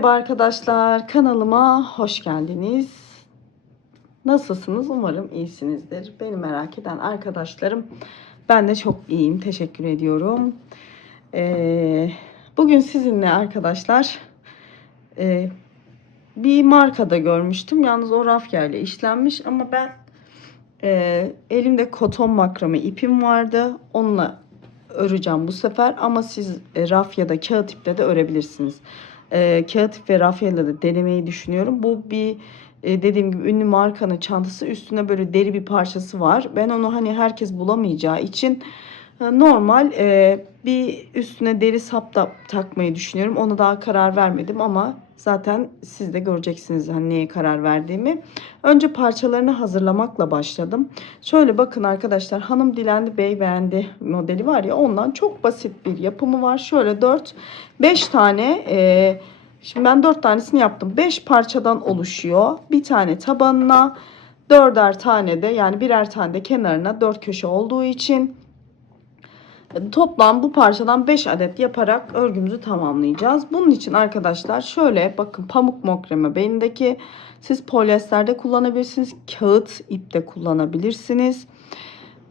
Merhaba arkadaşlar, kanalıma hoş geldiniz. Nasılsınız? Umarım iyisinizdir. Beni merak eden arkadaşlarım, ben de çok iyiyim. Teşekkür ediyorum. Bugün sizinle arkadaşlar bir markada görmüştüm. Yalnız o rafya ile işlenmiş ama ben elimde koton makrame ipim vardı. Onunla öreceğim bu sefer ama siz rafyada kağıt iple de örebilirsiniz. Kağıt ip ve rafyayla da denemeyi düşünüyorum. Bu bir dediğim gibi ünlü markanın çantası, üstüne böyle deri bir parçası var. Ben onu hani herkes bulamayacağı için normal bir üstüne deri sap da takmayı düşünüyorum. Ona daha karar vermedim ama zaten siz de göreceksiniz hani neye karar verdiğimi. Önce parçalarını hazırlamakla başladım. Şöyle bakın arkadaşlar, hanım dilendi bey beğendi modeli var ya, ondan çok basit bir yapımı var. Şöyle 4-5 tane şimdi ben 4 tanesini yaptım. 5 parçadan oluşuyor. Bir tane tabanına, 4'er tane de yani birer tane de kenarına, 4 köşe olduğu için toplam bu parçadan 5 adet yaparak örgümüzü tamamlayacağız. Bunun için arkadaşlar şöyle bakın, pamuk makrame bendeki, siz polyesterde kullanabilirsiniz, kağıt ip de kullanabilirsiniz.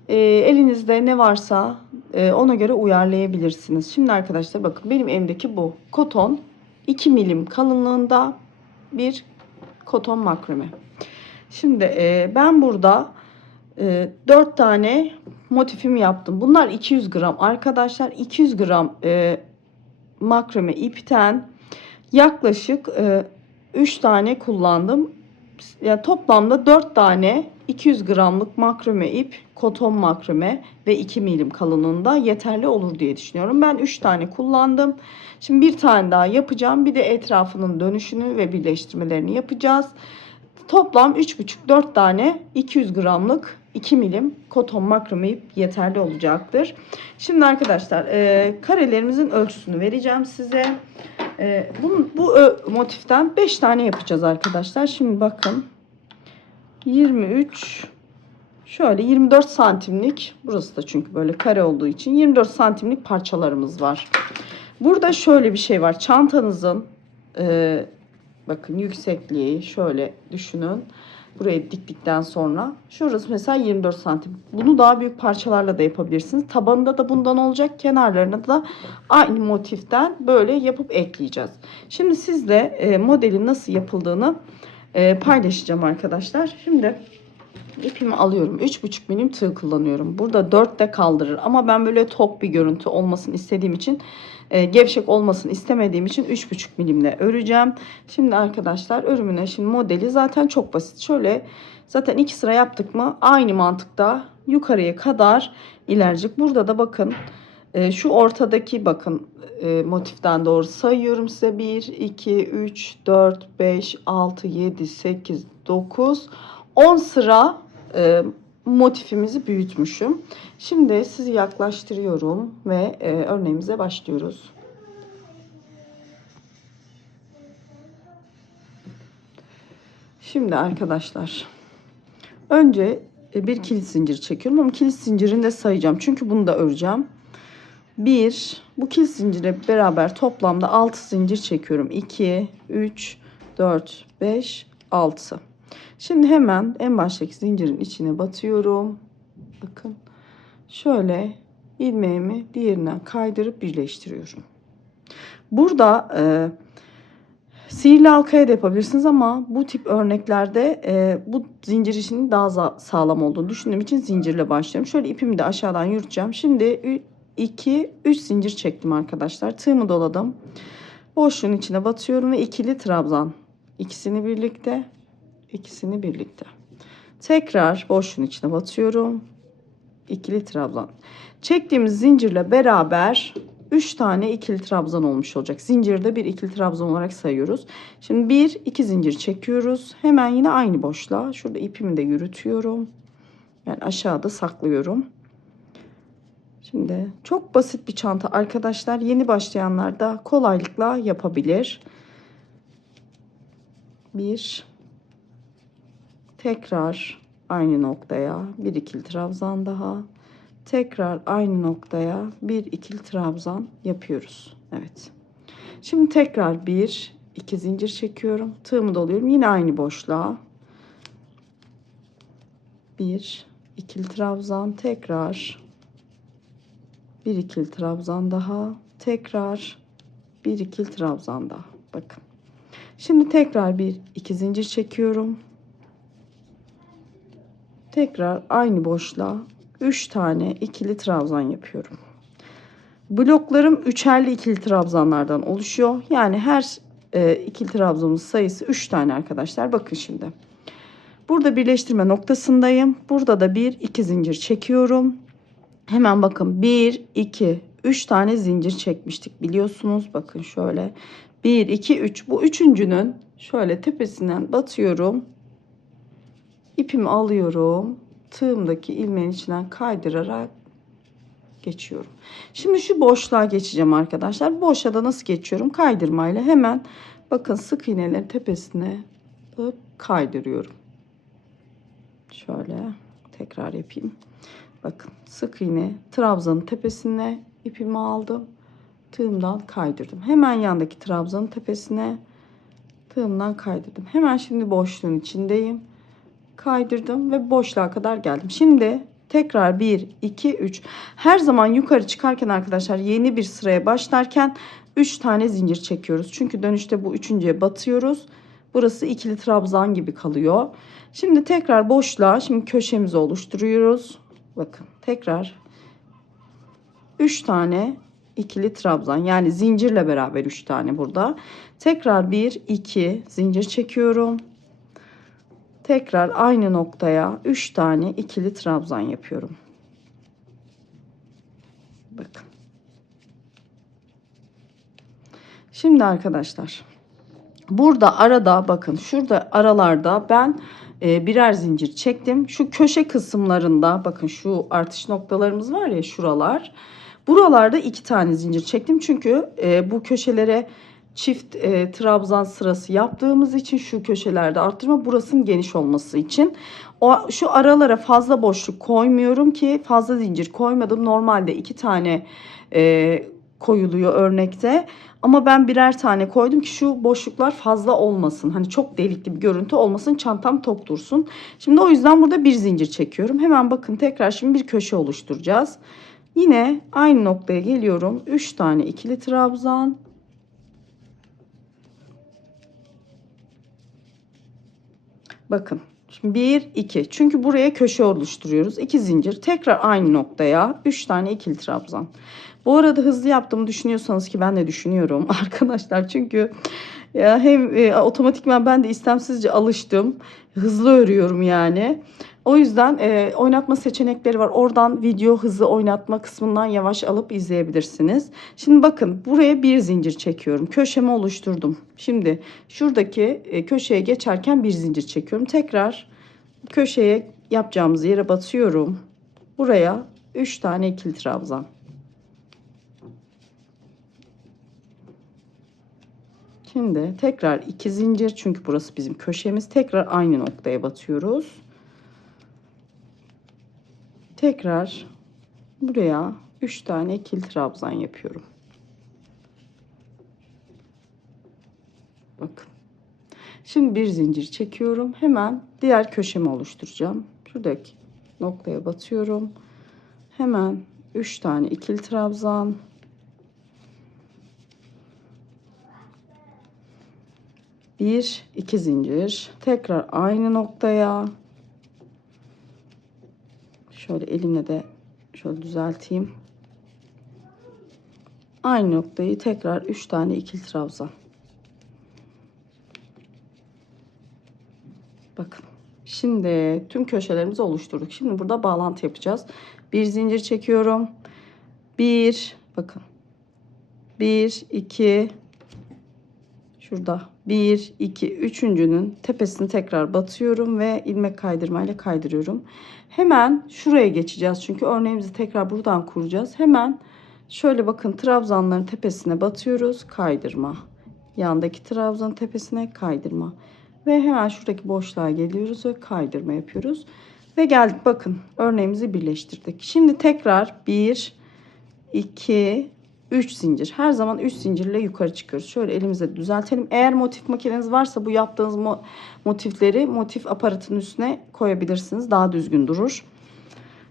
Elinizde ne varsa ona göre uyarlayabilirsiniz. Şimdi arkadaşlar bakın, benim elimdeki bu koton 2 milim kalınlığında bir koton makrame. Şimdi ben burada 4 tane motifimi yaptım. Bunlar 200 gram arkadaşlar. 200 gram makrame ipten yaklaşık 3 tane kullandım. Yani toplamda 4 tane 200 gramlık makrame ip, koton makrame ve 2 milim kalınlığında yeterli olur diye düşünüyorum. Ben 3 tane kullandım. Şimdi bir tane daha yapacağım. Bir de etrafının dönüşünü ve birleştirmelerini yapacağız. Toplam 3,5-4 tane 200 gramlık 2 milim koton makrame ip yeterli olacaktır. Şimdi arkadaşlar karelerimizin ölçüsünü vereceğim size. Bu motiften 5 tane yapacağız arkadaşlar. Şimdi bakın, 23, şöyle 24 santimlik, burası da çünkü böyle kare olduğu için 24 santimlik parçalarımız var. Burada şöyle bir şey var. Çantanızın bakın yüksekliği şöyle düşünün. Burayı diktikten sonra şurası mesela 24 santim. Bunu daha büyük parçalarla da yapabilirsiniz. Tabanında da bundan olacak. Kenarlarına da aynı motiften böyle yapıp ekleyeceğiz. Şimdi sizle modelin nasıl yapıldığını paylaşacağım arkadaşlar. Şimdi ipimi alıyorum. 3,5 milim tığ kullanıyorum. Burada 4 de kaldırır. Ama ben böyle tok bir görüntü olmasını istediğim için, gevşek olmasını istemediğim için 3,5 milimle öreceğim. Şimdi arkadaşlar örümüne, şimdi modeli zaten çok basit. Şöyle zaten 2 sıra yaptık mı aynı mantıkta yukarıya kadar ilerleyecek. Burada da bakın şu ortadaki bakın motiften doğru sayıyorum size. 1, 2, 3, 4, 5, 6, 7, 8, 9, 10 sıra motifimizi büyütmüşüm. Şimdi sizi yaklaştırıyorum ve örneğimize başlıyoruz. Şimdi arkadaşlar önce bir kilit zincir çekiyorum ama kilit zincirini de sayacağım. Çünkü bunu da öreceğim. Bu kilit zincire beraber toplamda 6 zincir çekiyorum. 2, 3, 4, 5, 6. Şimdi hemen en baştaki zincirin içine batıyorum. Bakın şöyle ilmeğimi diğerinden kaydırıp birleştiriyorum. Burada sihirli halkaya da yapabilirsiniz ama bu tip örneklerde bu zincir işinin daha sağlam olduğunu düşündüğüm için zincirle başlıyorum. Şöyle ipimi de aşağıdan yürüteceğim. Şimdi 2-3 zincir çektim arkadaşlar. Tığımı doladım. Boşluğun içine batıyorum ve ikili trabzan. İkisini birlikte. Tekrar boşluğun içine batıyorum. İkili trabzan. Çektiğimiz zincirle beraber 3 tane ikili trabzan olmuş olacak. Zincirde bir ikili trabzan olarak sayıyoruz. Şimdi 1-2 zincir çekiyoruz. Hemen yine aynı boşluğa. Şurada ipimi de yürütüyorum. Yani aşağıda saklıyorum. Şimdi çok basit bir çanta arkadaşlar. Yeni başlayanlar da kolaylıkla yapabilir. Tekrar aynı noktaya bir ikili trabzan daha. Tekrar aynı noktaya bir ikili trabzan yapıyoruz. Evet. Şimdi tekrar 1, 2 zincir çekiyorum. Tığımı doluyorum. Yine aynı boşluğa. 1 ikili trabzan, tekrar 1 ikili trabzan daha, tekrar 1 ikili trabzan daha. Bakın. Şimdi tekrar 1 2 zincir çekiyorum. Tekrar aynı boşluğa 3 tane ikili trabzan yapıyorum. Bloklarım üçerli ikili trabzanlardan oluşuyor. Yani her ikili trabzanın sayısı 3 tane arkadaşlar. Bakın şimdi. Burada birleştirme noktasındayım. Burada da 1 2 zincir çekiyorum. Hemen bakın 1 2 3 tane zincir çekmiştik biliyorsunuz. Bakın şöyle 1 2 3, bu üçüncünün şöyle tepesinden batıyorum. İpimi alıyorum. Tığımdaki ilmeğin içinden kaydırarak geçiyorum. Şimdi şu boşluğa geçeceğim arkadaşlar. Boşa da nasıl geçiyorum? Kaydırmayla hemen bakın sık iğnelerin tepesine kaydırıyorum. Şöyle tekrar yapayım. Bakın sık iğne trabzanın tepesine ipimi aldım. Tığımdan kaydırdım. Hemen yandaki trabzanın tepesine tığımdan kaydırdım. Hemen şimdi boşluğun içindeyim. Kaydırdım ve boşluğa kadar geldim. Şimdi tekrar 1 2 3, her zaman yukarı çıkarken arkadaşlar yeni bir sıraya başlarken 3 tane zincir çekiyoruz. Çünkü dönüşte bu üçüncüye batıyoruz. Burası ikili trabzan gibi kalıyor. Şimdi tekrar boşluğa, şimdi köşemizi oluşturuyoruz. Bakın tekrar 3 tane ikili trabzan, yani zincirle beraber 3 tane burada. Tekrar 1 2 zincir çekiyorum. Tekrar aynı noktaya 3 tane ikili trabzan yapıyorum. Bakın. Şimdi arkadaşlar burada arada, bakın şurada aralarda ben birer zincir çektim. Şu köşe kısımlarında bakın şu artış noktalarımız var ya, şuralar. Buralarda 2 tane zincir çektim. Çünkü bu köşelere çift trabzan sırası yaptığımız için şu köşelerde arttırma, burasının geniş olması için. Şu aralara fazla boşluk koymuyorum ki, fazla zincir koymadım. Normalde 2 tane koyuluyor örnekte. Ama ben birer tane koydum ki şu boşluklar fazla olmasın. Hani çok delikli bir görüntü olmasın. Çantam tok dursun. Şimdi o yüzden burada bir zincir çekiyorum. Hemen bakın tekrar şimdi bir köşe oluşturacağız. Yine aynı noktaya geliyorum. 3 tane ikili trabzan. Bakın. Şimdi 1 2. Çünkü buraya köşe oluşturuyoruz. 2 zincir. Tekrar aynı noktaya 3 tane ikili trabzan. Bu arada hızlı yaptığımı düşünüyorsanız, ki ben de düşünüyorum arkadaşlar. Çünkü ya hem otomatikman ben de istemsizce alıştım. Hızlı örüyorum yani. O yüzden oynatma seçenekleri var. Oradan video hızı oynatma kısmından yavaş alıp izleyebilirsiniz. Şimdi bakın buraya bir zincir çekiyorum. Köşemi oluşturdum. Şimdi şuradaki köşeye geçerken bir zincir çekiyorum. Tekrar köşeye yapacağımız yere batıyorum. Buraya 3 tane ikili trabzan. Şimdi tekrar 2 zincir, çünkü burası bizim köşemiz. Tekrar aynı noktaya batıyoruz. Tekrar buraya 3 tane ikili trabzan yapıyorum. Bakın. Şimdi bir zincir çekiyorum. Hemen diğer köşemi oluşturacağım. Şuradaki noktaya batıyorum. Hemen 3 tane ikili trabzan. Bir iki zincir. Tekrar aynı noktaya. Şöyle elimle de şöyle düzelteyim. Aynı noktayı tekrar 3 tane ikili trabzan. Bakın. Şimdi tüm köşelerimizi oluşturduk. Şimdi burada bağlantı yapacağız. Bir zincir çekiyorum. Bir, bakın. 1 2, şurada 1 2, üçüncünün tepesini tekrar batıyorum ve ilmek kaydırmayla kaydırıyorum. Hemen şuraya geçeceğiz. Çünkü örneğimizi tekrar buradan kuracağız. Hemen şöyle bakın, trabzanların tepesine batıyoruz. Kaydırma. Yandaki trabzanın tepesine kaydırma. Ve hemen şuradaki boşluğa geliyoruz ve kaydırma yapıyoruz. Ve geldik, bakın örneğimizi birleştirdik. Şimdi tekrar 1 2 3 zincir. Her zaman 3 zincirle yukarı çıkıyoruz. Şöyle elimizle düzeltelim. Eğer motif makineniz varsa bu yaptığınız motifleri motif aparatının üstüne koyabilirsiniz. Daha düzgün durur.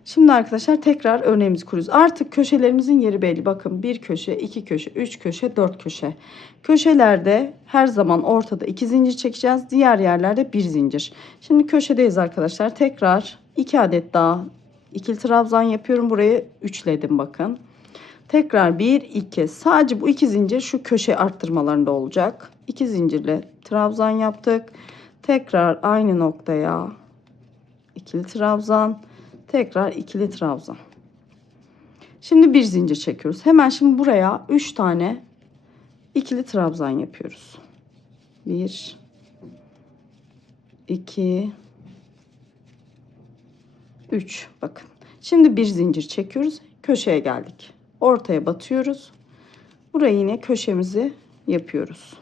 Şimdi arkadaşlar tekrar örneğimizi kuruyoruz. Artık köşelerimizin yeri belli. Bakın 1 köşe, 2 köşe, 3 köşe, 4 köşe. Köşelerde her zaman ortada 2 zincir çekeceğiz. Diğer yerlerde 1 zincir. Şimdi köşedeyiz arkadaşlar. Tekrar 2 adet daha ikili trabzan yapıyorum. Burayı üçledim bakın. Tekrar 1 2, sadece bu 2 zincir şu köşe arttırmalarında olacak. 2 zincirle trabzan yaptık. Tekrar aynı noktaya ikili trabzan, tekrar ikili trabzan. Şimdi bir zincir çekiyoruz. Hemen şimdi buraya 3 tane ikili trabzan yapıyoruz. 1 2 3, bakın. Şimdi bir zincir çekiyoruz. Köşeye geldik. Ortaya batıyoruz. Buraya yine köşemizi yapıyoruz.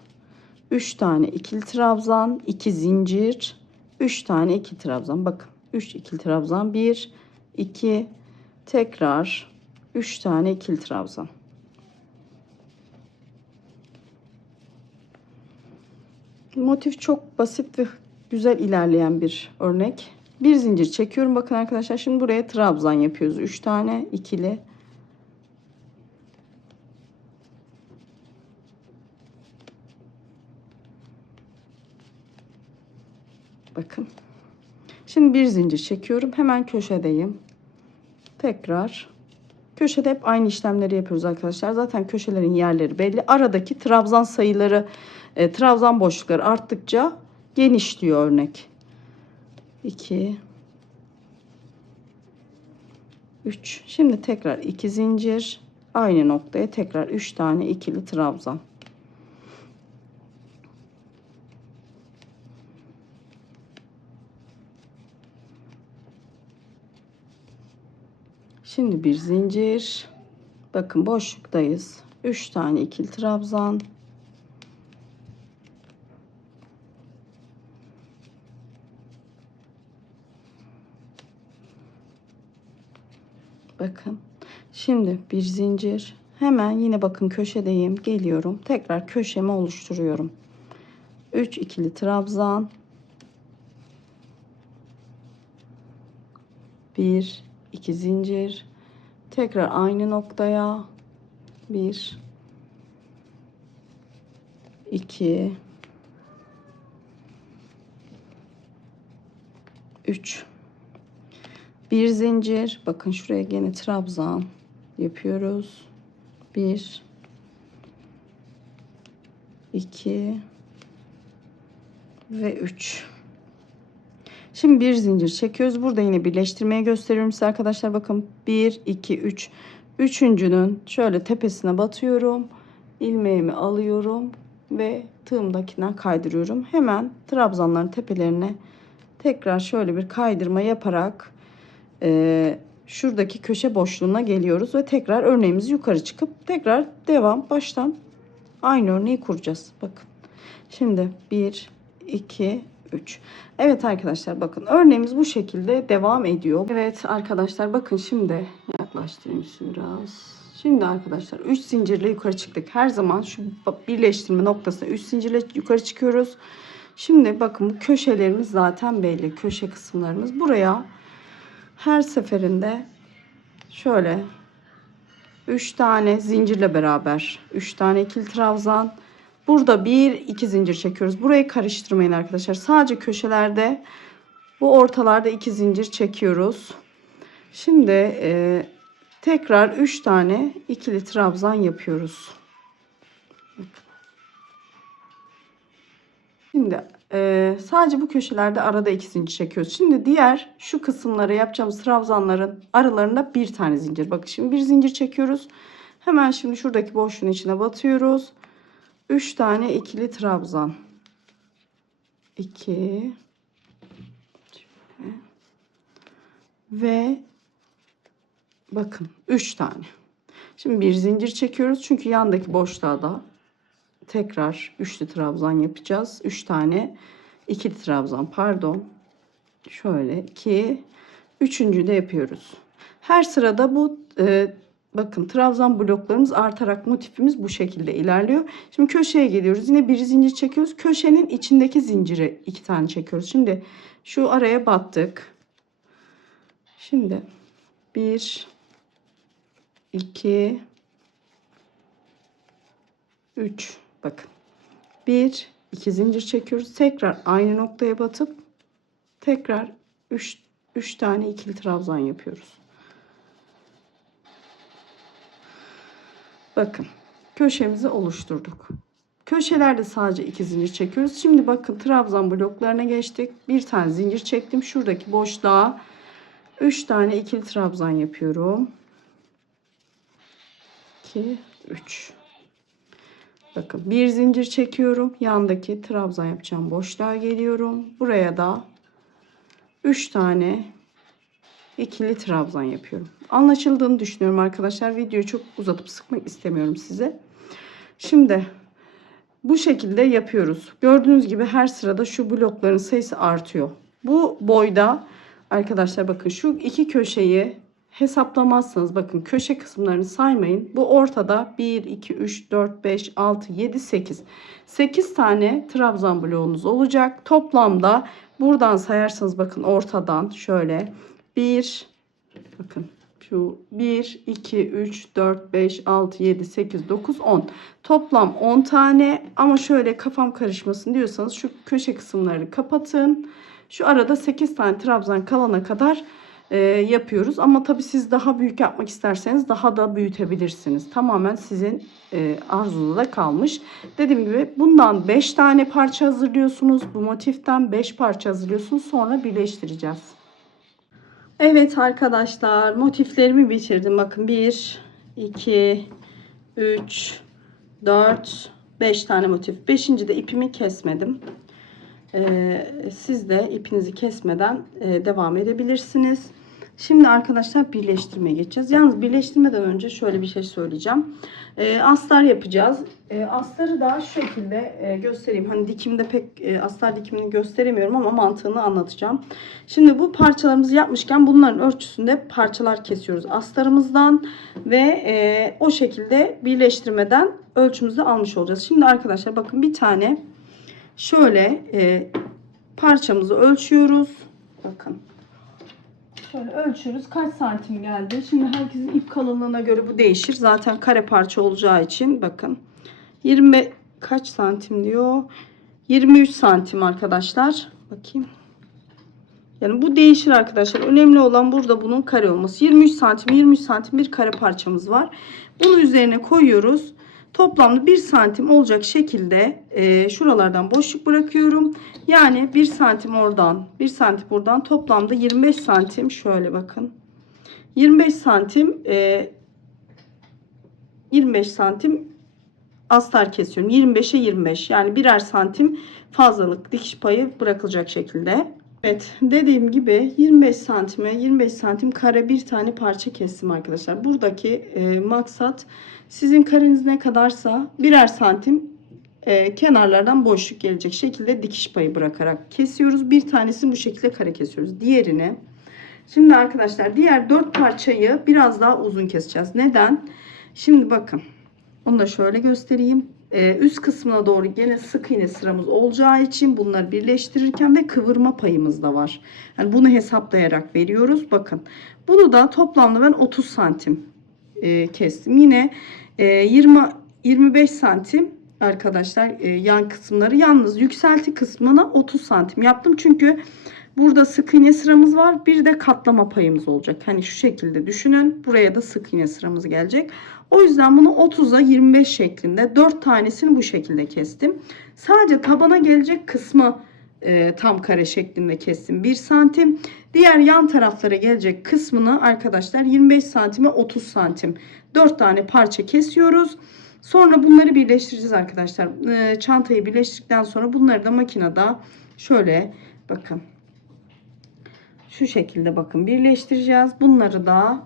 3 tane ikili trabzan, 2 zincir, 3 tane ikili trabzan. Bakın 3 ikili trabzan, 1 2, tekrar 3 tane ikili trabzan. Motif çok basit ve güzel ilerleyen bir örnek. Bir zincir çekiyorum. Bakın arkadaşlar, şimdi buraya trabzan yapıyoruz. 3 tane ikili. Bakın. Şimdi bir zincir çekiyorum. Hemen köşedeyim. Tekrar köşede hep aynı işlemleri yapıyoruz arkadaşlar. Zaten köşelerin yerleri belli. Aradaki trabzan sayıları, trabzan boşlukları arttıkça genişliyor örnek. 2 3. Şimdi tekrar 2 zincir, aynı noktaya tekrar 3 tane ikili trabzan. Şimdi bir zincir. Bakın boşluktayız. 3 tane ikili trabzan. Bakın. Şimdi bir zincir. Hemen yine bakın köşedeyim. Geliyorum. Tekrar köşemi oluşturuyorum. 3 ikili trabzan. 1 2 zincir. Tekrar aynı noktaya 1 2 3, bir zincir. Bakın şuraya gene trabzan yapıyoruz. 1 2 ve 3. Şimdi bir zincir çekiyoruz. Burada yine birleştirmeye gösteriyorum size arkadaşlar. Bakın 1 2 3. Üçüncünün şöyle tepesine batıyorum. İlmeğimi alıyorum ve tığımdakinden kaydırıyorum. Hemen trabzanların tepelerine tekrar şöyle bir kaydırma yaparak şuradaki köşe boşluğuna geliyoruz ve tekrar örneğimizi yukarı çıkıp tekrar devam baştan aynı örneği kuracağız. Bakın. Şimdi 1 2 3. Evet arkadaşlar, bakın örneğimiz bu şekilde devam ediyor. Evet arkadaşlar, bakın şimdi yaklaştırayım biraz. Şimdi arkadaşlar 3 zincirle yukarı çıktık. Her zaman şu birleştirme noktasına 3 zincirle yukarı çıkıyoruz. Şimdi bakın bu köşelerimiz zaten belli. Köşe kısımlarımız. Buraya her seferinde şöyle 3 tane zincirle beraber 3 tane ikili trabzan. Burada 1 2 zincir çekiyoruz. Burayı karıştırmayın arkadaşlar. Sadece köşelerde, bu ortalarda 2 zincir çekiyoruz. Şimdi tekrar 3 tane ikili trabzan yapıyoruz. Şimdi sadece bu köşelerde arada 2 zincir çekiyoruz. Şimdi diğer şu kısımlara yapacağımız trabzanların aralarında bir tane zincir. Bakın şimdi bir zincir çekiyoruz. Hemen şimdi şuradaki boşluğun içine batıyoruz. 3 tane ikili trabzan. 2 ve bakın 3 tane. Şimdi bir zincir çekiyoruz. Çünkü yandaki boşluğa da tekrar üçlü trabzan yapacağız. 3 tane ikili trabzan, pardon. Şöyle 2, üçüncü de yapıyoruz. Her sırada bu bakın trabzan bloklarımız artarak motifimiz bu şekilde ilerliyor. Şimdi köşeye geliyoruz. Yine bir zincir çekiyoruz. Köşenin içindeki zinciri 2 tane çekiyoruz. Şimdi şu araya battık. Şimdi 1 2 3 bakın. 1 2 zincir çekiyoruz. Tekrar aynı noktaya batıp tekrar 3 tane ikili trabzan yapıyoruz. Bakın köşemizi oluşturduk. Köşelerde sadece 2 zincir çekiyoruz. Şimdi bakın trabzan bloklarına geçtik. Bir tane zincir çektim. Şuradaki boşluğa 3 tane ikili trabzan yapıyorum. 2 3. Bakın bir zincir çekiyorum. Yandaki trabzan yapacağım boşluğa geliyorum. Buraya da 3 tane ikili trabzan yapıyorum. Anlaşıldığını düşünüyorum arkadaşlar. Videoyu çok uzatıp sıkmak istemiyorum size. Şimdi bu şekilde yapıyoruz. Gördüğünüz gibi her sırada şu blokların sayısı artıyor. Bu boyda arkadaşlar bakın şu iki köşeyi hesaplamazsanız bakın köşe kısımlarını saymayın. Bu ortada 1, 2, 3, 4, 5, 6, 7, 8. 8 tane trabzan bloğunuz olacak. Toplamda buradan sayarsanız bakın ortadan şöyle 1 bakın şu 1 2 3 4 5 6 7 8 9 10 toplam 10 tane ama şöyle kafam karışmasın diyorsanız şu köşe kısımları kapatın. Şu arada 8 tane trabzan kalana kadar yapıyoruz ama tabi siz daha büyük yapmak isterseniz daha da büyütebilirsiniz. Tamamen sizin arzunuzda kalmış. Dediğim gibi bundan 5 tane parça hazırlıyorsunuz. Bu motiften 5 parça hazırlıyorsunuz. Sonra birleştireceğiz. Evet arkadaşlar motiflerimi bitirdim. Bakın 1, 2, 3, 4, 5 tane motif. 5. de ipimi kesmedim. Siz de ipinizi kesmeden devam edebilirsiniz. Şimdi arkadaşlar birleştirmeye geçeceğiz. Yalnız birleştirmeden önce şöyle bir şey söyleyeceğim. Astar yapacağız. Astarı da şu şekilde göstereyim. Hani dikimde pek astar dikimini gösteremiyorum ama mantığını anlatacağım. Şimdi bu parçalarımızı yapmışken bunların ölçüsünde parçalar kesiyoruz astarımızdan ve o şekilde birleştirmeden ölçümüzü almış olacağız. Şimdi arkadaşlar bakın bir tane şöyle parçamızı ölçüyoruz. Bakın. Şöyle ölçüyoruz. Kaç santim geldi? Şimdi herkesin ip kalınlığına göre bu değişir. Zaten kare parça olacağı için bakın. 20 kaç santim diyor? 23 santim arkadaşlar. Bakayım. Yani bu değişir arkadaşlar. Önemli olan burada bunun kare olması. 23 santim bir kare parçamız var. Bunu üzerine koyuyoruz. Toplamda 1 santim olacak şekilde şuralardan boşluk bırakıyorum. Yani 1 santim oradan 1 santim buradan toplamda 25 santim şöyle bakın. 25 santim 25 santim astar kesiyorum. 25'e 25 yani birer santim fazlalık dikiş payı bırakılacak şekilde. Evet dediğim gibi 25 santime 25 santim kare bir tane parça kestim arkadaşlar. Buradaki maksat sizin kareniz ne kadarsa birer santim kenarlardan boşluk gelecek şekilde dikiş payı bırakarak kesiyoruz. Bir tanesini bu şekilde kare kesiyoruz. Diğerini şimdi arkadaşlar diğer 4 parçayı biraz daha uzun keseceğiz. Neden? Şimdi bakın onu da şöyle göstereyim. Üst kısmına doğru gene sık iğne sıramız olacağı için bunları birleştirirken ve kıvırma payımız da var. Yani bunu hesaplayarak veriyoruz. Bakın bunu da toplamda ben 30 santim kestim. Yine 25 santim arkadaşlar yan kısımları. Yalnız yükselti kısmına 30 santim yaptım. Çünkü burada sık iğne sıramız var. Bir de katlama payımız olacak. Hani şu şekilde düşünün. Buraya da sık iğne sıramız gelecek. O yüzden bunu 30'a 25 şeklinde 4 tanesini bu şekilde kestim. Sadece tabana gelecek kısmı tam kare şeklinde kestim. 1 santim. Diğer yan taraflara gelecek kısmını arkadaşlar 25 santime 30 santim. 4 tane parça kesiyoruz. Sonra bunları birleştireceğiz arkadaşlar. Çantayı birleştirdikten sonra bunları da makinede şöyle bakın. Şu şekilde bakın birleştireceğiz. Bunları da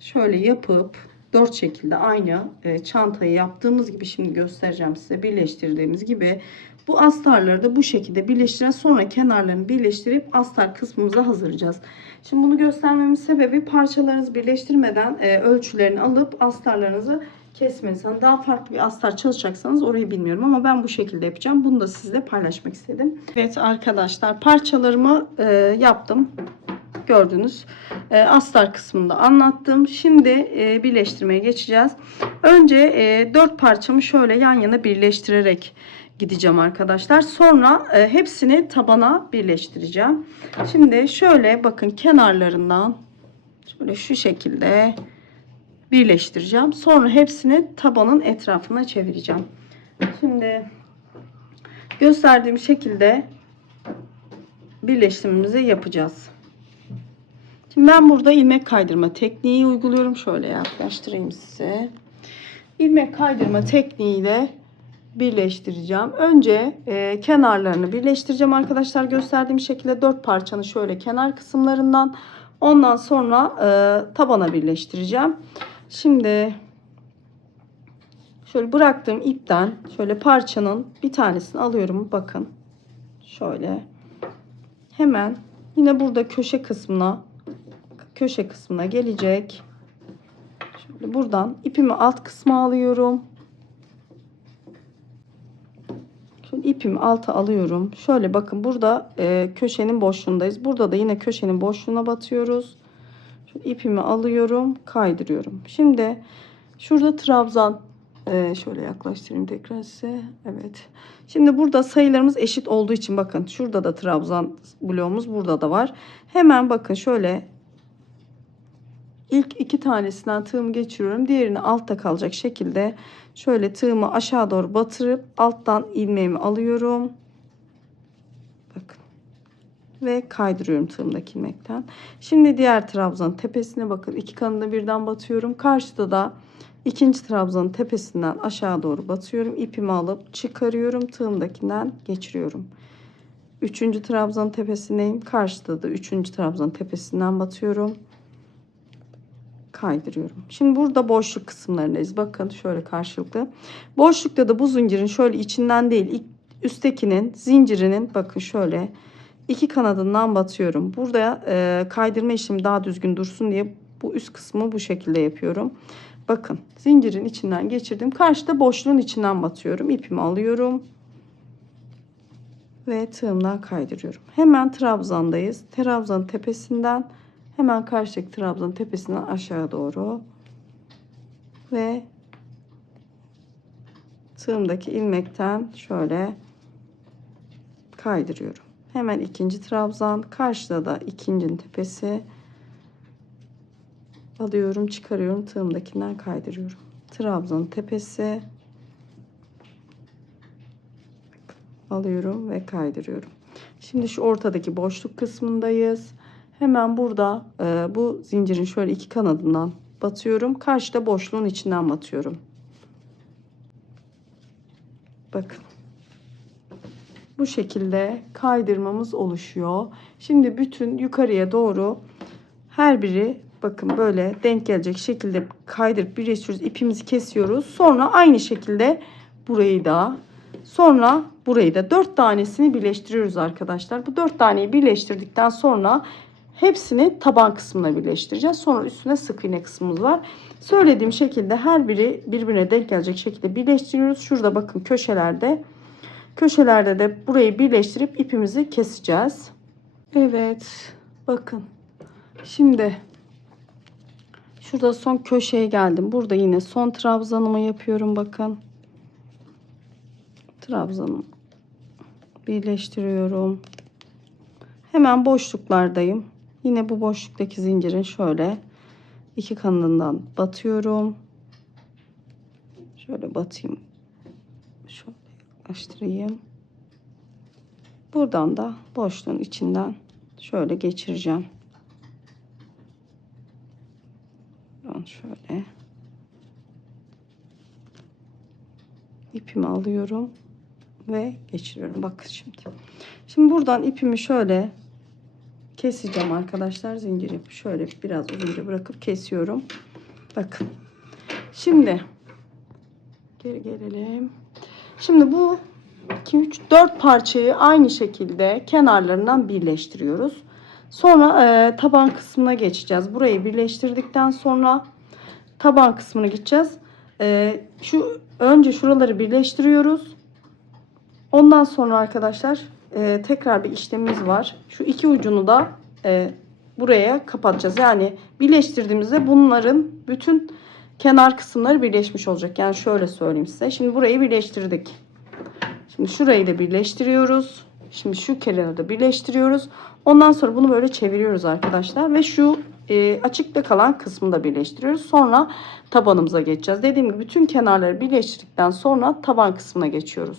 şöyle yapıp 4 şekilde aynı çantayı yaptığımız gibi şimdi göstereceğim size birleştirdiğimiz gibi Bu astarları da bu şekilde birleştireceğiz. Sonra kenarlarını birleştirip astar kısmımıza hazırlayacağız. Şimdi bunu göstermemin sebebi parçalarınızı birleştirmeden ölçülerini alıp astarlarınızı kesmeniz. Hani daha farklı bir astar çalışacaksanız orayı bilmiyorum ama ben bu şekilde yapacağım. Bunu da sizle paylaşmak istedim. Evet arkadaşlar, parçalarımı yaptım. Gördünüz. Astar kısmında anlattım. Şimdi birleştirmeye geçeceğiz. Önce 4 parçamı şöyle yan yana birleştirerek gideceğim arkadaşlar. Sonra hepsini tabana birleştireceğim. Şimdi şöyle bakın, kenarlarından şöyle şu şekilde birleştireceğim. Sonra hepsini tabanın etrafına çevireceğim. Şimdi gösterdiğim şekilde birleştirmemizi yapacağız. Şimdi ben burada ilmek kaydırma tekniği uyguluyorum. Şöyle yaklaştırayım size. İlmek kaydırma tekniğiyle birleştireceğim. Önce kenarlarını birleştireceğim arkadaşlar. Gösterdiğim şekilde 4 parçanın şöyle kenar kısımlarından. Ondan sonra tabana birleştireceğim. Şimdi şöyle bıraktığım ipten şöyle parçanın bir tanesini alıyorum. Bakın şöyle. Hemen yine burada köşe kısmına gelecek. Şöyle buradan ipimi alt kısma alıyorum. Şöyle ipimi alta alıyorum. Şöyle bakın, burada köşenin boşluğundayız. Burada da yine köşenin boşluğuna batıyoruz. Şöyle ipimi alıyorum, kaydırıyorum. Şimdi şurada trabzan, şöyle yaklaştırayım tekrar size. Evet. Şimdi burada sayılarımız eşit olduğu için bakın, şurada da trabzan bloğumuz, burada da var. Hemen bakın şöyle ilk 2 tanesinden tığımı geçiriyorum. Diğerini altta kalacak şekilde şöyle tığımı aşağı doğru batırıp alttan ilmeğimi alıyorum. Bakın. Ve kaydırıyorum tığımdaki ilmekten. Şimdi diğer trabzanın tepesine bakın. 2 kanadına birden batıyorum. Karşıda da ikinci trabzanın tepesinden aşağı doğru batıyorum. İpimi alıp çıkarıyorum. Tığımdakinden geçiriyorum. Üçüncü trabzanın tepesindeyim. Karşıda da üçüncü trabzanın tepesinden batıyorum. Kaydırıyorum. Şimdi burada boşluk kısımlarındayız. Bakın şöyle karşılıklı. Boşlukta da bu zincirin şöyle içinden değil, üsttekinin zincirinin bakın şöyle 2 kanadından batıyorum. Burada kaydırma işlemi daha düzgün dursun diye bu üst kısmı bu şekilde yapıyorum. Bakın zincirin içinden geçirdim. Karşıda boşluğun içinden batıyorum. İpimi alıyorum. Ve tığımdan kaydırıyorum. Hemen trabzandayız. Trabzanın tepesinden hemen karşıdaki trabzanın tepesinden aşağı doğru ve tığımdaki ilmekten şöyle kaydırıyorum. Hemen ikinci trabzan, karşıda da ikincinin tepesi, alıyorum, çıkarıyorum, tığımdakinden kaydırıyorum. Trabzanın tepesi, alıyorum ve kaydırıyorum. Şimdi şu ortadaki boşluk kısmındayız. Hemen burada bu zincirin şöyle 2 kanadından batıyorum. Karşıda boşluğun içinden batıyorum. Bakın. Bu şekilde kaydırmamız oluşuyor. Şimdi bütün yukarıya doğru her biri bakın böyle denk gelecek şekilde kaydırıp birleştiriyoruz. İpimizi kesiyoruz. Sonra aynı şekilde burayı da, sonra burayı da 4 tanesini birleştiriyoruz arkadaşlar. Bu 4 taneyi birleştirdikten sonra hepsini taban kısmına birleştireceğiz. Sonra üstüne sık iğne kısmımız var. Söylediğim şekilde her biri birbirine denk gelecek şekilde birleştiriyoruz. Şurada bakın köşelerde de burayı birleştirip ipimizi keseceğiz. Evet. Bakın. Şimdi şurada son köşeye geldim. Burada yine son trabzanımı yapıyorum. Bakın. Trabzanımı birleştiriyorum. Hemen boşluklardayım. Yine bu boşluktaki zincirin şöyle 2 kanadından batıyorum. Şöyle batayım. Şöyle yaklaştırayım. Buradan da boşluğun içinden şöyle geçireceğim. Şöyle ipimi alıyorum ve geçiriyorum. Bakın şimdi. Şimdi buradan ipimi şöyle keseceğim arkadaşlar. Zincir ipimi şöyle biraz uzunca bırakıp kesiyorum. Bakın. Şimdi geri gelelim. Şimdi bu 2, 3, 4 parçayı aynı şekilde kenarlarından birleştiriyoruz. Sonra taban kısmına geçeceğiz. Burayı birleştirdikten sonra taban kısmına gideceğiz. Önce şuraları birleştiriyoruz. Ondan sonra arkadaşlar tekrar bir işlemimiz var. Şu iki ucunu da buraya kapatacağız. Yani birleştirdiğimizde bunların bütün kenar kısımları birleşmiş olacak. Yani şöyle söyleyeyim size. Şimdi burayı birleştirdik. Şimdi şurayı da birleştiriyoruz. Şimdi şu kenarı da birleştiriyoruz. Ondan sonra bunu böyle çeviriyoruz arkadaşlar. Ve şu açıkta kalan kısmı da birleştiriyoruz. Sonra tabanımıza geçeceğiz. Dediğim gibi bütün kenarları birleştirdikten sonra taban kısmına geçiyoruz.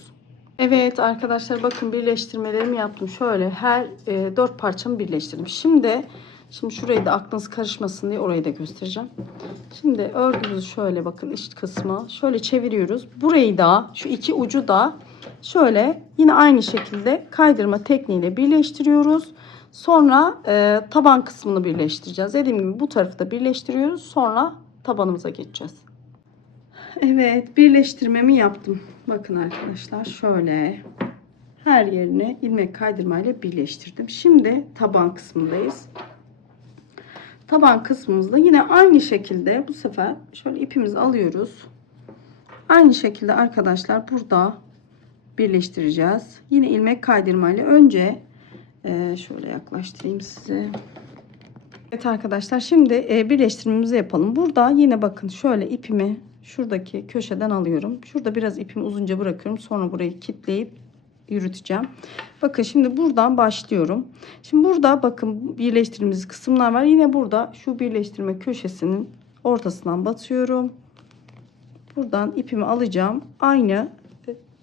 Evet arkadaşlar bakın birleştirmelerimi yaptım. Şöyle her 4 parçamı birleştirdim. Şimdi şurayı da aklınız karışmasın diye orayı da göstereceğim. Şimdi örgümüzü şöyle bakın iç kısmı şöyle çeviriyoruz. Burayı da şu iki ucu da şöyle yine aynı şekilde kaydırma tekniğiyle birleştiriyoruz. Sonra taban kısmını birleştireceğiz. Dediğim gibi bu tarafı da birleştiriyoruz. Sonra tabanımıza geçeceğiz. Evet birleştirmemi yaptım. Bakın arkadaşlar şöyle her yerini ilmek kaydırmayla birleştirdim. Şimdi taban kısmındayız. Taban kısmımızda yine aynı şekilde bu sefer şöyle ipimizi alıyoruz. Aynı şekilde arkadaşlar burada birleştireceğiz. Yine ilmek kaydırmayla önce şöyle yaklaştırayım size. Evet arkadaşlar şimdi birleştirmemizi yapalım. Burada yine bakın şöyle ipimi şuradaki köşeden alıyorum. Şurada biraz ipimi uzunca bırakıyorum. Sonra burayı kilitleyip yürüteceğim. Bakın şimdi buradan başlıyorum. Şimdi burada bakın birleştirdiğimiz kısımlar var. Yine burada şu birleştirme köşesinin ortasından batıyorum. Buradan ipimi alacağım. Aynı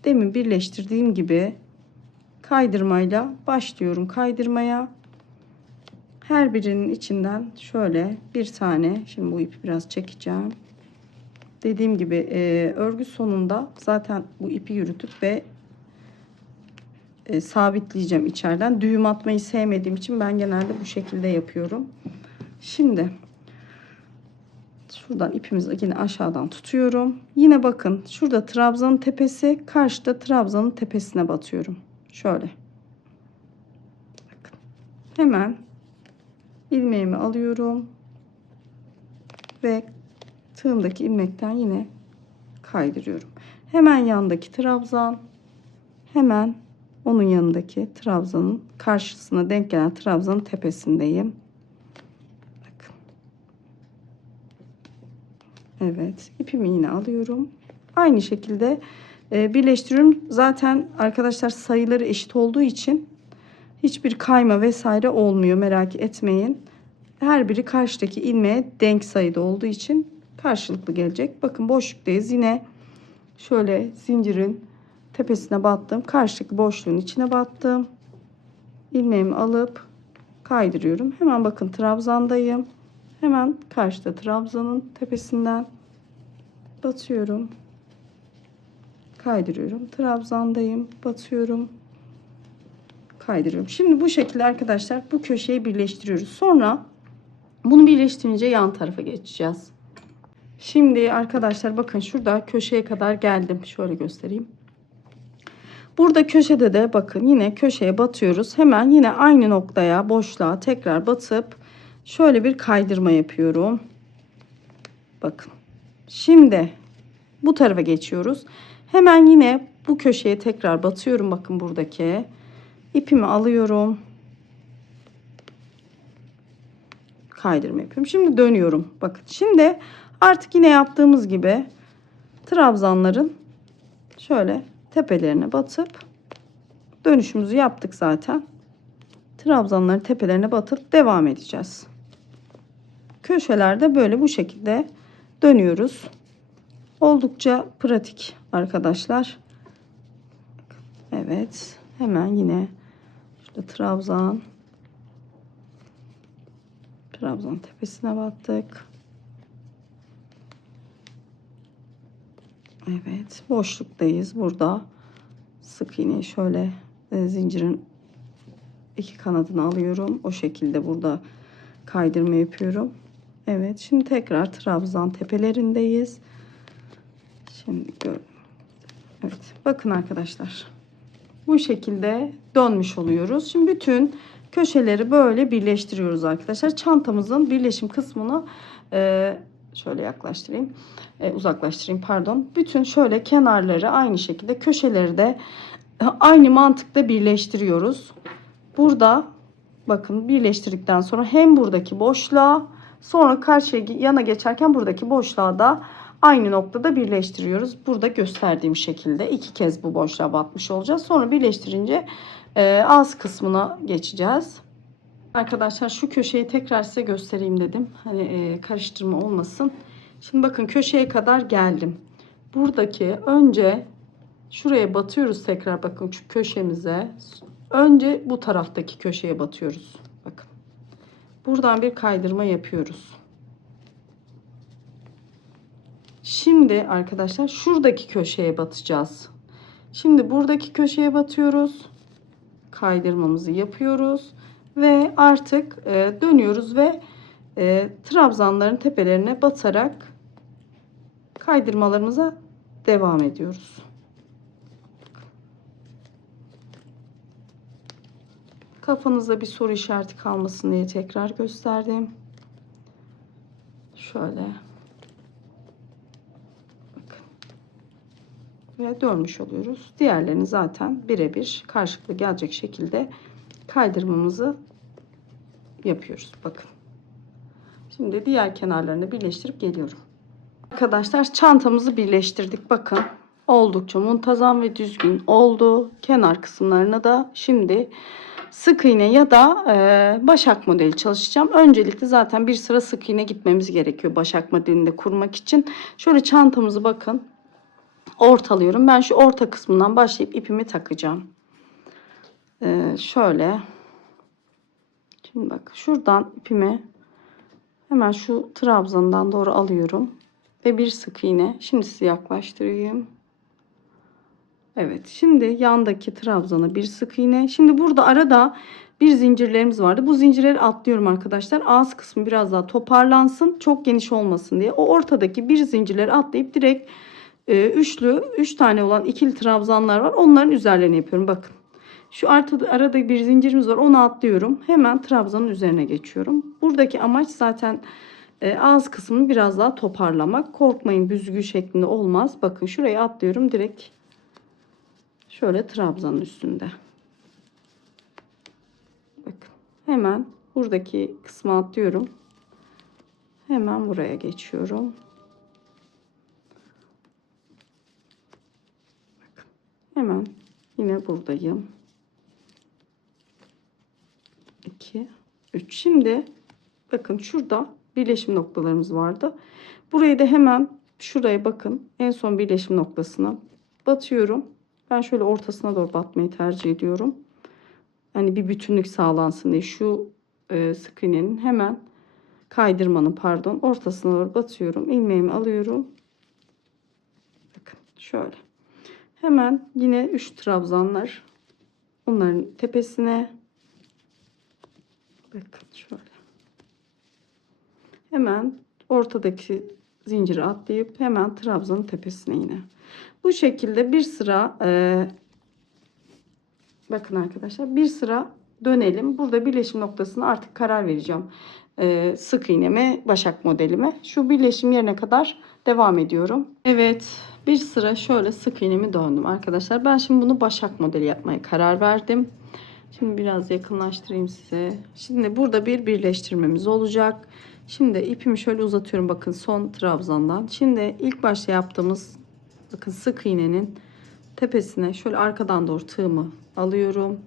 demin birleştirdiğim gibi kaydırmayla başlıyorum kaydırmaya. Her birinin içinden şöyle bir tane, şimdi bu ipi biraz çekeceğim. Dediğim gibi örgü sonunda zaten bu ipi yürütüp ve sabitleyeceğim içeriden. Düğüm atmayı sevmediğim için ben genelde bu şekilde yapıyorum. Şimdi şuradan ipimizi yine aşağıdan tutuyorum. Yine bakın şurada trabzanın tepesi, karşıda trabzanın tepesine batıyorum. Şöyle. Bakın. Hemen ilmeğimi alıyorum ve tığımdaki ilmekten yine kaydırıyorum. Hemen yandaki trabzan, hemen onun yanındaki trabzanın karşısına denk gelen trabzanın tepesindeyim. Bakın. Evet, ipimi yine alıyorum. Aynı şekilde birleştiriyorum. Zaten arkadaşlar sayıları eşit olduğu için hiçbir kayma vesaire olmuyor, merak etmeyin. Her biri karşıdaki ilmeğe denk sayıda olduğu için karşılıklı gelecek. Bakın boşluktayız. Yine şöyle zincirin tepesine battım. Karşıdaki boşluğun içine battım. İlmeğimi alıp kaydırıyorum. Hemen bakın trabzandayım. Hemen karşıda trabzanın tepesinden batıyorum. Kaydırıyorum. Trabzandayım. Batıyorum. Kaydırıyorum. Şimdi bu şekilde arkadaşlar bu köşeyi birleştiriyoruz. Sonra bunu birleştirince yan tarafa geçeceğiz. Şimdi arkadaşlar bakın şurada köşeye kadar geldim. Şöyle göstereyim. Burada köşede de bakın yine köşeye batıyoruz. Hemen yine aynı noktaya boşluğa tekrar batıp şöyle bir kaydırma yapıyorum. Bakın. Şimdi bu tarafa geçiyoruz. Hemen yine bu köşeye tekrar batıyorum. Bakın buradaki ipimi alıyorum. Kaydırma yapıyorum. Şimdi dönüyorum. Bakın şimdi artık yine yaptığımız gibi trabzanların şöyle tepelerine batıp dönüşümüzü yaptık zaten. Trabzanların tepelerine batıp devam edeceğiz. Köşelerde böyle bu şekilde dönüyoruz. Oldukça pratik arkadaşlar. Evet. Hemen yine şurada trabzan tepesine battık. Evet. Boşluktayız. Burada sık iğneyi şöyle zincirin iki kanadını alıyorum. O şekilde burada kaydırma yapıyorum. Evet. Şimdi tekrar trabzan tepelerindeyiz. Şimdi evet. Bakın arkadaşlar. Bu şekilde dönmüş oluyoruz. Şimdi bütün köşeleri böyle birleştiriyoruz arkadaşlar. Çantamızın birleşim kısmını şöyle yaklaştırayım. Uzaklaştırayım pardon. Bütün şöyle kenarları aynı şekilde, köşeleri de aynı mantıkla birleştiriyoruz. Burada bakın birleştirdikten sonra hem buradaki boşluğa, sonra karşıya yana geçerken buradaki boşluğa da aynı noktada birleştiriyoruz. Burada gösterdiğim şekilde 2 kez bu boşluğa batmış olacağız. Sonra birleştirince ağız kısmına geçeceğiz. Arkadaşlar şu köşeyi tekrar size göstereyim dedim. Hani karıştırma olmasın. Şimdi bakın köşeye kadar geldim. Buradaki önce şuraya batıyoruz tekrar, bakın şu köşemize. Önce bu taraftaki köşeye batıyoruz. Bakın. Buradan bir kaydırma yapıyoruz. Şimdi arkadaşlar şuradaki köşeye batacağız. Şimdi buradaki köşeye batıyoruz. Kaydırmamızı yapıyoruz. Ve artık dönüyoruz ve trabzanların tepelerine batarak kaydırmalarımıza devam ediyoruz. Kafanızda bir soru işareti kalmasın diye tekrar gösterdim. Şöyle. Bakın. Ve dönmüş oluyoruz. Diğerlerini zaten birebir karşılıklı gelecek şekilde kaydırmamızı yapıyoruz. Bakın. Şimdi diğer kenarlarını birleştirip geliyorum. Arkadaşlar çantamızı birleştirdik. Bakın. Oldukça muntazam ve düzgün oldu. Kenar kısımlarına da şimdi sık iğne ya da başak modeli çalışacağım. Öncelikle zaten bir sıra sık iğne gitmemiz gerekiyor başak modelinde kurmak için. Şöyle çantamızı bakın ortalıyorum. Ben şu orta kısmından başlayıp ipimi takacağım. Şöyle. Şimdi bak şuradan ipimi hemen şu trabzandan doğru alıyorum. Ve bir sık iğne. Şimdi size yaklaştırayım. Evet, şimdi yandaki trabzana bir sık iğne. Şimdi burada arada bir zincirlerimiz vardı. Bu zincirleri atlıyorum arkadaşlar. Ağız kısmı biraz daha toparlansın. Çok geniş olmasın diye. O ortadaki bir zincirleri atlayıp direkt üç tane olan ikili trabzanlar var. Onların üzerlerine yapıyorum. Bakın. Şu arada bir zincirimiz var. Onu atlıyorum. Hemen trabzanın üzerine geçiyorum. Buradaki amaç zaten ağız kısmını biraz daha toparlamak. Korkmayın, büzgü şeklinde olmaz. Bakın şuraya atlıyorum. Direkt şöyle trabzanın üstünde. Bakın. Hemen buradaki kısmı atlıyorum. Hemen buraya geçiyorum. Bakın. Hemen yine buradayım. 2 3. Şimdi bakın şurada birleşim noktalarımız vardı. Burayı da hemen şuraya bakın. En son birleşim noktasına batıyorum. Ben şöyle ortasına doğru batmayı tercih ediyorum. Hani bir bütünlük sağlansın diye şu sık iğnenin hemen kaydırmanın pardon ortasına doğru batıyorum. İlmeğimi alıyorum. Bakın şöyle. Hemen yine 3 trabzanlar. Onların tepesine. Bakın şöyle. Hemen ortadaki zinciri atlayıp hemen trabzanın tepesine yine. Bu şekilde bir sıra bakın arkadaşlar bir sıra dönelim. Burada birleşim noktasına artık karar vereceğim. Sık iğneme, başak modelime. Şu birleşim yerine kadar devam ediyorum. Evet, bir sıra şöyle sık iğnemi döndüm arkadaşlar. Ben şimdi bunu başak modeli yapmaya karar verdim. Şimdi biraz yakınlaştırayım size. Şimdi burada bir birleştirmemiz olacak. Şimdi ipimi şöyle uzatıyorum bakın son trabzandan. Şimdi ilk başta yaptığımız bakın sık iğnenin tepesine şöyle arkadan doğru tığımı alıyorum.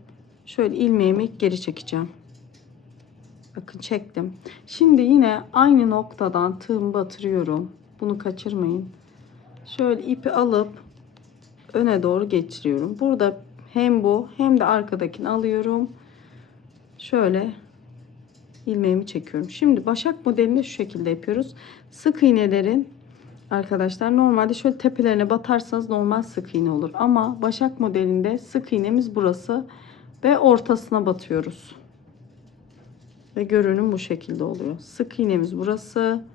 Şöyle ilmeğimi geri çekeceğim. Bakın çektim. Şimdi yine aynı noktadan tığımı batırıyorum. Bunu kaçırmayın. Şöyle ipi alıp öne doğru geçiriyorum. Burada hem bu hem de arkadakini alıyorum. Şöyle ilmeğimi çekiyorum. Şimdi başak modelini şu şekilde yapıyoruz. Sık iğnelerin arkadaşlar normalde şöyle tepelerine batarsanız normal sık iğne olur. Ama başak modelinde sık iğnemiz burası ve ortasına batıyoruz. Ve görünüm bu şekilde oluyor. Sık iğnemiz burası.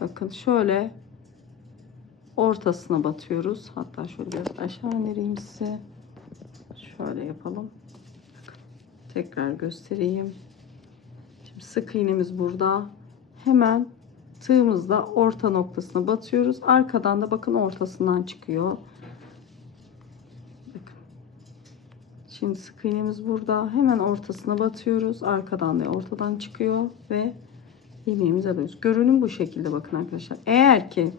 Bakın şöyle ortasına batıyoruz. Hatta şöyle biraz aşağı indireyim size. şöyle yapalım. Tekrar göstereyim. Şimdi sık iğnemiz burada. Hemen tığımızla orta noktasına batıyoruz. Arkadan da bakın ortasından çıkıyor. Bakın. Şimdi sık iğnemiz burada. Hemen ortasına batıyoruz. Arkadan da ortadan çıkıyor ve ilmeğimizi alıyoruz. Görünüm bu şekilde bakın arkadaşlar. Eğer ki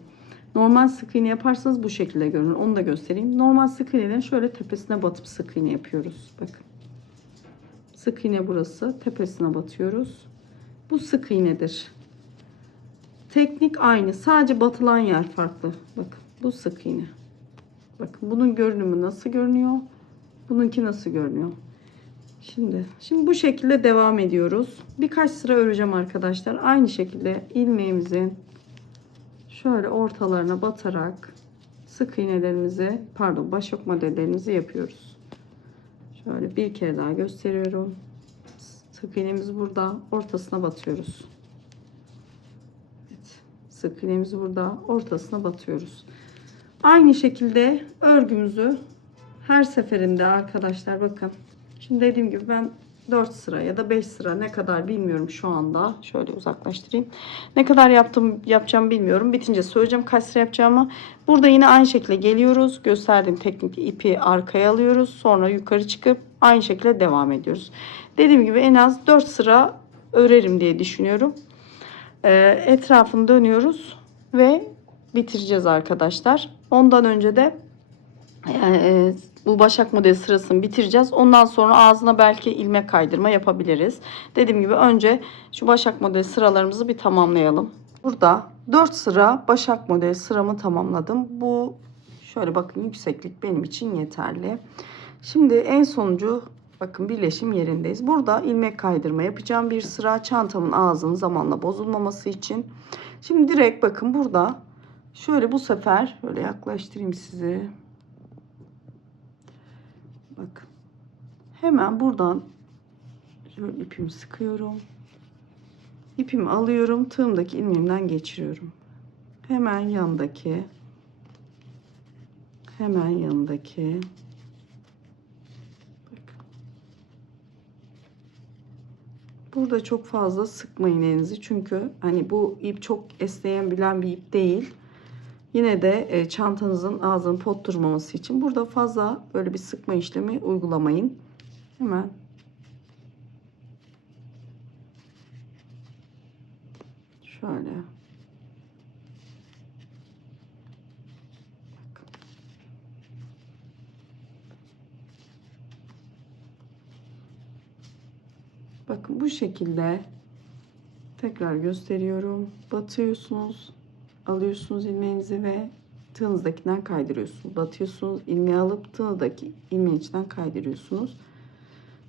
normal sık iğne yaparsanız bu şekilde görünür. Onu da göstereyim. Normal sık iğnelerin şöyle tepesine batıp sık iğne yapıyoruz. Bakın. Sık iğne burası. Tepesine batıyoruz. Bu sık iğnedir. Teknik aynı. Sadece batılan yer farklı. Bakın bu sık iğne. Bakın bunun görünümü nasıl görünüyor? Bununki nasıl görünüyor? Şimdi bu şekilde devam ediyoruz. Birkaç sıra öreceğim arkadaşlar. Aynı şekilde ilmeğimizin şöyle ortalarına batarak sık iğnelerimizi, pardon, başak modellerimizi yapıyoruz. Şöyle bir kere daha gösteriyorum. Sık iğnemiz burada, ortasına batıyoruz. Evet. Sık iğnemiz burada, ortasına batıyoruz. Aynı şekilde örgümüzü her seferinde arkadaşlar bakın. Şimdi dediğim gibi ben 4 sıra ya da 5 sıra, ne kadar bilmiyorum şu anda. Şöyle uzaklaştırayım. Ne kadar yapacağım bilmiyorum. Bitince söyleyeceğim kaç sıra yapacağımı. Burada yine aynı şekilde geliyoruz. Gösterdiğim teknikle ipi arkaya alıyoruz. Sonra yukarı çıkıp aynı şekilde devam ediyoruz. Dediğim gibi en az 4 sıra örerim diye düşünüyorum. Etrafını dönüyoruz ve bitireceğiz arkadaşlar. Ondan önce de bu başak modeli sırasını bitireceğiz. Ondan sonra ağzına belki ilmek kaydırma yapabiliriz. Dediğim gibi önce şu başak modeli sıralarımızı bir tamamlayalım. Burada 4 sıra başak modeli sıramı tamamladım. Bu şöyle bakın, yükseklik benim için yeterli. Şimdi en sonuncu bakın birleşim yerindeyiz. Burada ilmek kaydırma yapacağım bir sıra, çantamın ağzının zamanla bozulmaması için. Şimdi direkt bakın burada şöyle bu sefer böyle yaklaştırayım sizi. Bakın. Hemen buradan şöyle ipimi sıkıyorum. İpimi alıyorum. Tığımdaki ilmeğimden geçiriyorum. Hemen yanındaki. Hemen yanındaki. Bakın. Burada çok fazla sıkmayın elinizi. Çünkü hani bu ip çok esneyen bilen bir ip değil. Yine de çantanızın ağzının pot durmaması için burada fazla böyle bir sıkma işlemi uygulamayın. Hemen şöyle. Bakın bu şekilde tekrar gösteriyorum. Batıyorsunuz. Alıyorsunuz ilmeğinizi ve tığınızdakinden kaydırıyorsunuz. Batıyorsunuz, ilmeği alıp tığdaki ilmeğin içinden kaydırıyorsunuz.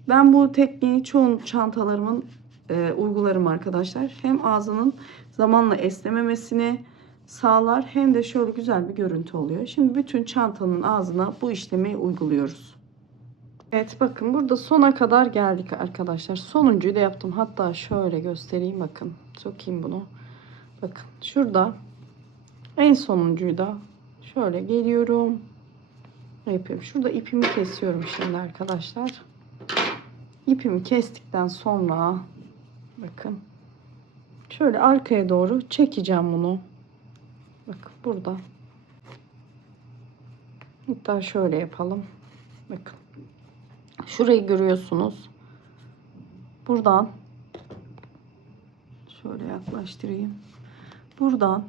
Ben bu tekniği çoğu çantalarımın uygularım arkadaşlar. Hem ağzının zamanla esnememesini sağlar hem de şöyle güzel bir görüntü oluyor. Şimdi bütün çantanın ağzına bu işlemi uyguluyoruz. Evet bakın burada sona kadar geldik arkadaşlar. Sonuncuyu da yaptım. Hatta şöyle göstereyim bakın. Sokayım bunu. Bakın şurada en sonuncuyu da şöyle geliyorum. Yapıyorum. Şurada ipimi kesiyorum şimdi arkadaşlar. İpimi kestikten sonra bakın şöyle arkaya doğru çekeceğim bunu. Bakın burada. Hatta şöyle yapalım. Bakın. Şurayı görüyorsunuz. Buradan şöyle yaklaştırayım. Buradan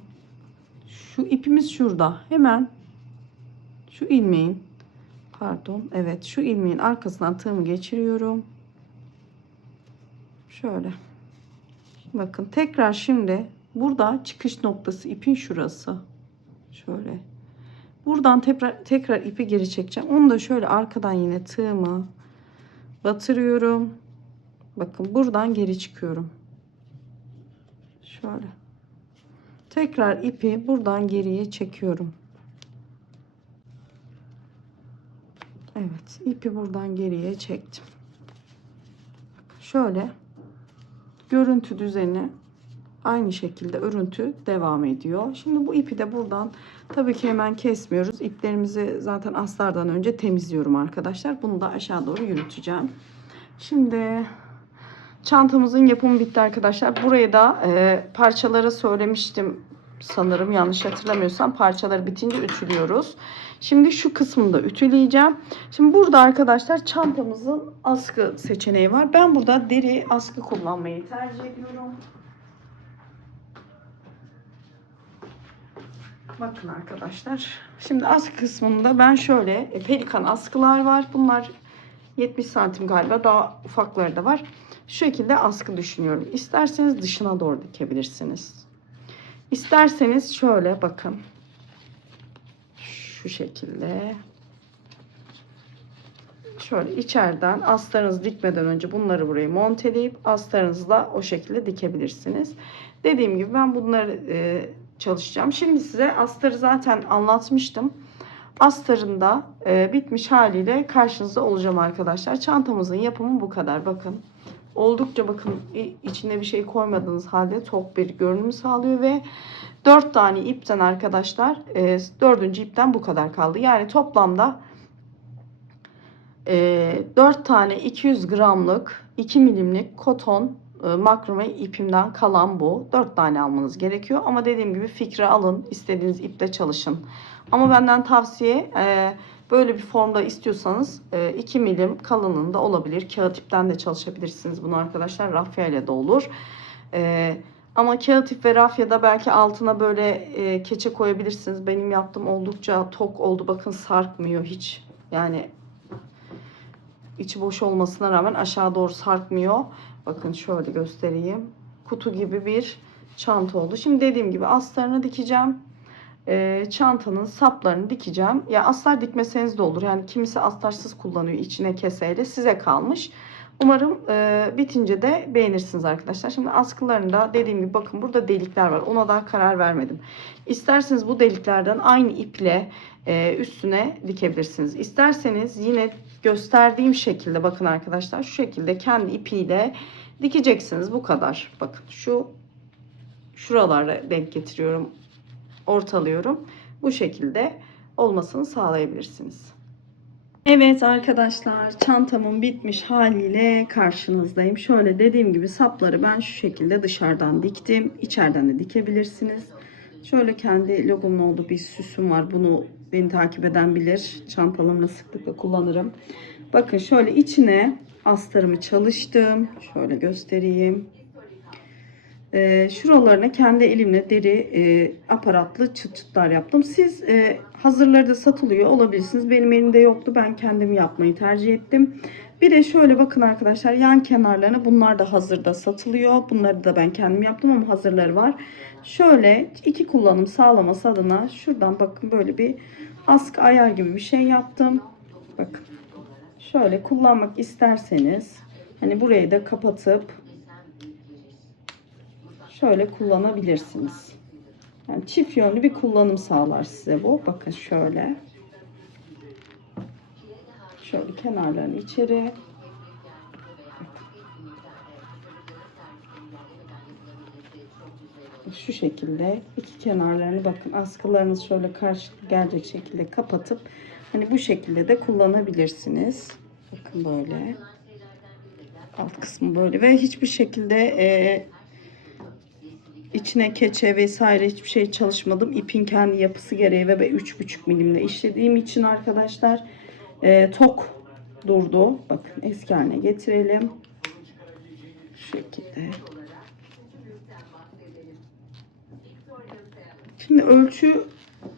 şu ipimiz şurada. Hemen şu ilmeğin, pardon, evet, şu ilmeğin arkasından tığımı geçiriyorum. Şöyle. Bakın tekrar şimdi burada çıkış noktası ipin şurası. Şöyle. Buradan tekrar ipi geri çekeceğim. Onu da şöyle arkadan yine tığımı batırıyorum. Bakın buradan geri çıkıyorum. Şöyle. Tekrar ipi buradan geriye çekiyorum. Evet, ipi buradan geriye çektim. Şöyle görüntü düzeni Aynı şekilde örüntü devam ediyor. Şimdi bu ipi de buradan tabii ki hemen kesmiyoruz. İplerimizi zaten astardan önce temizliyorum arkadaşlar. Bunu da aşağı doğru yürüteceğim. Şimdi çantamızın yapımı bitti arkadaşlar. Buraya da parçaları söylemiştim sanırım, yanlış hatırlamıyorsam. Parçaları bitince ütülüyoruz. Şimdi şu kısmını da ütüleyeceğim. Şimdi burada arkadaşlar çantamızın askı seçeneği var. Ben burada deri askı kullanmayı tercih ediyorum. Bakın arkadaşlar. Şimdi askı kısmında ben şöyle pelikan askılar var. Bunlar 70 santim galiba. Daha ufakları da var. Şu şekilde askı düşünüyorum. İsterseniz dışına doğru dikebilirsiniz. İsterseniz şöyle bakın. Şu şekilde. Şöyle içeriden astarınızı dikmeden önce bunları buraya monteleyip astarınızla o şekilde dikebilirsiniz. Dediğim gibi ben bunları çalışacağım. Şimdi size astarı zaten anlatmıştım. Astarında bitmiş haliyle karşınızda olacağım arkadaşlar. Çantamızın yapımı bu kadar. Bakın. Oldukça bakın içine bir şey koymadığınız halde tok bir görünüm sağlıyor ve 4 tane ipten arkadaşlar 4. ipten bu kadar kaldı. Yani toplamda 4 tane 200 gramlık 2 milimlik koton makrome ipimden kalan bu. 4 tane almanız gerekiyor. Ama dediğim gibi fikri alın. İstediğiniz iple çalışın. Ama benden tavsiye böyle bir formda istiyorsanız 2 milim kalınlığında olabilir. Kağıt ipten de çalışabilirsiniz bunu arkadaşlar. Rafya ile de olur. Ama kağıt ip ve rafyada belki altına böyle keçe koyabilirsiniz. Benim yaptığım oldukça tok oldu. Bakın sarkmıyor hiç. Yani içi boş olmasına rağmen aşağı doğru sarkmıyor. Bakın şöyle göstereyim. Kutu gibi bir çanta oldu. Şimdi dediğim gibi astarını dikeceğim. Çantanın saplarını dikeceğim. Ya astar dikmeseniz de olur. Yani kimisi astarsız kullanıyor içine keseyle. Size kalmış. Umarım bitince de beğenirsiniz arkadaşlar. Şimdi askılarında dediğim gibi bakın burada delikler var. Ona daha karar vermedim. İsterseniz bu deliklerden aynı iple üstüne dikebilirsiniz. İsterseniz yine gösterdiğim şekilde bakın arkadaşlar şu şekilde kendi ipiyle dikeceksiniz. Bu kadar. Bakın şuralara denk getiriyorum. Ortalıyorum. Bu şekilde olmasını sağlayabilirsiniz. Evet arkadaşlar çantamın bitmiş haliyle karşınızdayım. Şöyle dediğim gibi sapları ben şu şekilde dışarıdan diktim. İçeriden de dikebilirsiniz. Şöyle kendi logomun olduğu bir süsüm var. Bunu beni takip eden bilir. Çantalarımda sıklıkla kullanırım. Bakın şöyle içine astarımı çalıştım. Şöyle göstereyim. Şuralarına kendi elimle deri aparatlı çıt çıtlar yaptım. Siz hazırları da satılıyor olabilirsiniz. Benim elimde yoktu. Ben kendim yapmayı tercih ettim. Bir de şöyle bakın arkadaşlar yan kenarlarına bunlar da hazırda satılıyor. Bunları da ben kendim yaptım ama hazırları var. Şöyle iki kullanım sağlaması adına şuradan bakın böyle bir askı ayar gibi bir şey yaptım. Bakın şöyle kullanmak isterseniz hani burayı da kapatıp şöyle kullanabilirsiniz. Yani çift yönlü bir kullanım sağlar size bu. Bakın şöyle. Şöyle kenarlarını içeri. Şu şekilde iki kenarlarını bakın askılarınız şöyle karşılıklı gelecek şekilde kapatıp hani bu şekilde de kullanabilirsiniz. Bakın böyle. Alt kısmı böyle ve hiçbir şekilde İçine keçe vesaire hiçbir şey çalışmadım. İpin kendi yapısı gereği ve 3,5 milimle işlediğim için arkadaşlar tok durdu. Bakın eski haline getirelim. Şu şekilde. Şimdi ölçü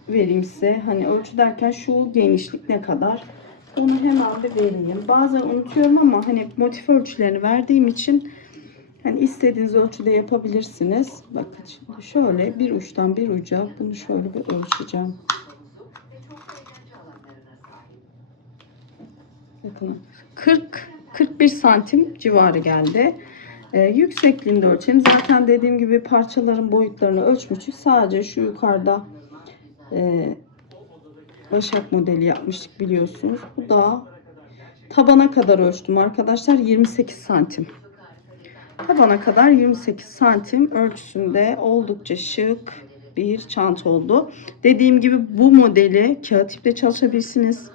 vereyim size. Hani ölçü derken şu genişlik ne kadar? Onu hemen bir vereyim. Bazen unutuyorum ama hani motif ölçülerini verdiğim için hani istediğiniz ölçüde yapabilirsiniz. Bakın şimdi şöyle bir uçtan bir uca bunu şöyle bir ölçeceğim. Bakın 40-41 santim civarı geldi. Yüksekliğini ölçelim. Zaten dediğim gibi parçaların boyutlarını ölçmüştük. Sadece şu yukarıda başak modeli yapmıştık biliyorsunuz. Bu da tabana kadar ölçtüm arkadaşlar. 28 santim. Tabana kadar 28 santim ölçüsünde oldukça şık bir çanta oldu. Dediğim gibi bu modeli kağıt iple çalışabilirsiniz.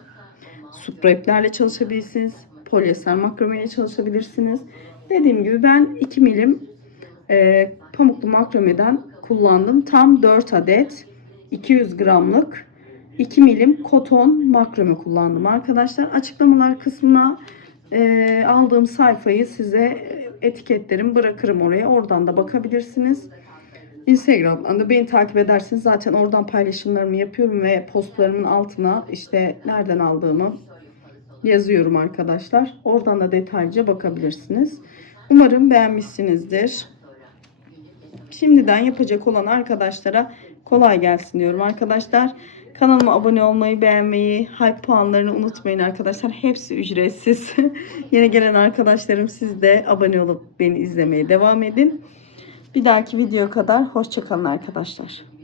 Supra iplerle çalışabilirsiniz. Polyester makrame ile çalışabilirsiniz. Dediğim gibi ben 2 milim pamuklu makrameden kullandım. Tam 4 adet 200 gramlık 2 milim koton makrame kullandım arkadaşlar. Açıklamalar kısmına aldığım sayfayı size etiketlerim bırakırım oraya. Oradan da bakabilirsiniz. Instagram'dan da beni takip edersiniz. Zaten oradan paylaşımlarımı yapıyorum ve postlarımın altına işte nereden aldığımı yazıyorum arkadaşlar. Oradan da detaylıca bakabilirsiniz. Umarım beğenmişsinizdir. Şimdiden yapacak olan arkadaşlara kolay gelsin diyorum arkadaşlar. Kanalıma abone olmayı, beğenmeyi, hype puanlarını unutmayın arkadaşlar. Hepsi ücretsiz. Yeni gelen arkadaşlarım, siz de abone olup beni izlemeye devam edin. Bir dahaki video kadar hoşça kalın arkadaşlar.